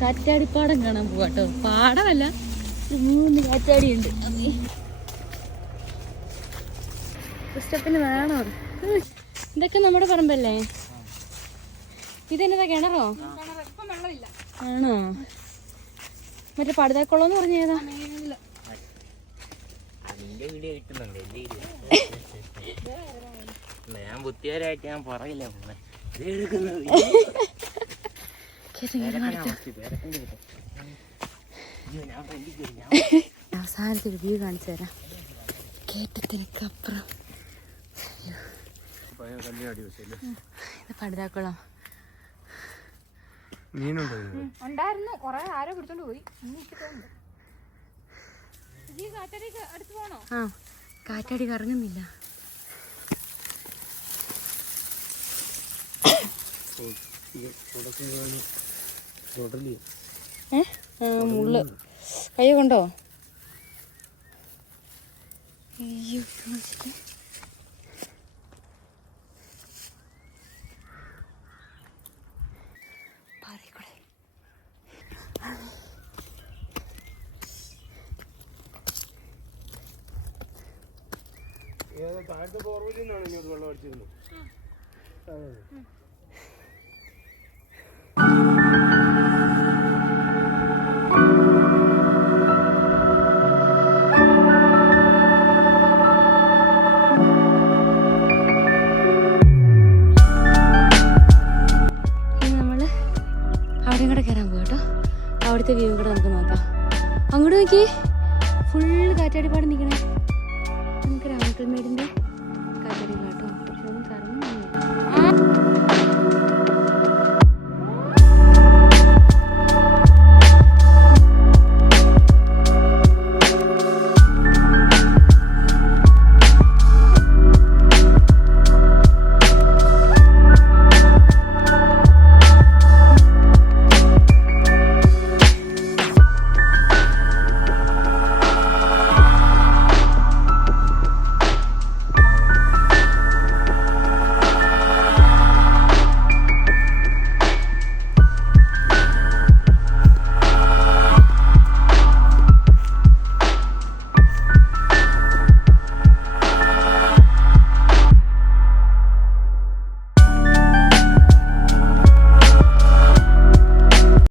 കാറ്റാടിപ്പാടം കാണാൻ പോവാട്ടോ. പാടമല്ല, 3 കാറ്റാടിയുണ്ട്. പുസ്തകത്തിന് വേണോ? ഇതൊക്കെ നമ്മുടെ പറമ്പല്ലേ? ഇതെന്നതാ, കിണറോ? ആണോ? മറ്റേ പടുതാക്കുളംന്ന് പറഞ്ഞ ഏതാ? ഞാൻ ബുദ്ധിപരമായിട്ട് ഞാൻ പറയില്ല. അവസാനത്തെ വ്യൂ കാണിച്ചു തരാം. കേറ്റത്തിനപ്പുറം ഇത് പടുതാക്കുളം. ഉണ്ടായിരുന്നു, കൊറേ ആരോ പിടിച്ചോണ്ട് പോയി. അടുത്ത് പോണോ? ആ, കാറ്റാടി കറങ്ങുന്നില്ല. മുള്ള് കയ്യ കൊണ്ടോ? അയ്യോ, താഴത്തെ ബോർവെല്ലിൽ നിന്നാണ് ഇങ്ങോട്ട് വെള്ളം അടിച്ചിരുന്നത്. അവിടെയും കൂടെ കയറാൻ പോകാം കേട്ടോ. അവിടുത്തെ വ്യൂ കൂടെ നമുക്ക് നോക്കാം. അങ്ങോട്ട് നോക്കി, ഫുള്ള് കാറ്റാടിപ്പാടം നിൽക്കണേ. നമുക്ക് രാമക്കൽമേടിൻ്റെ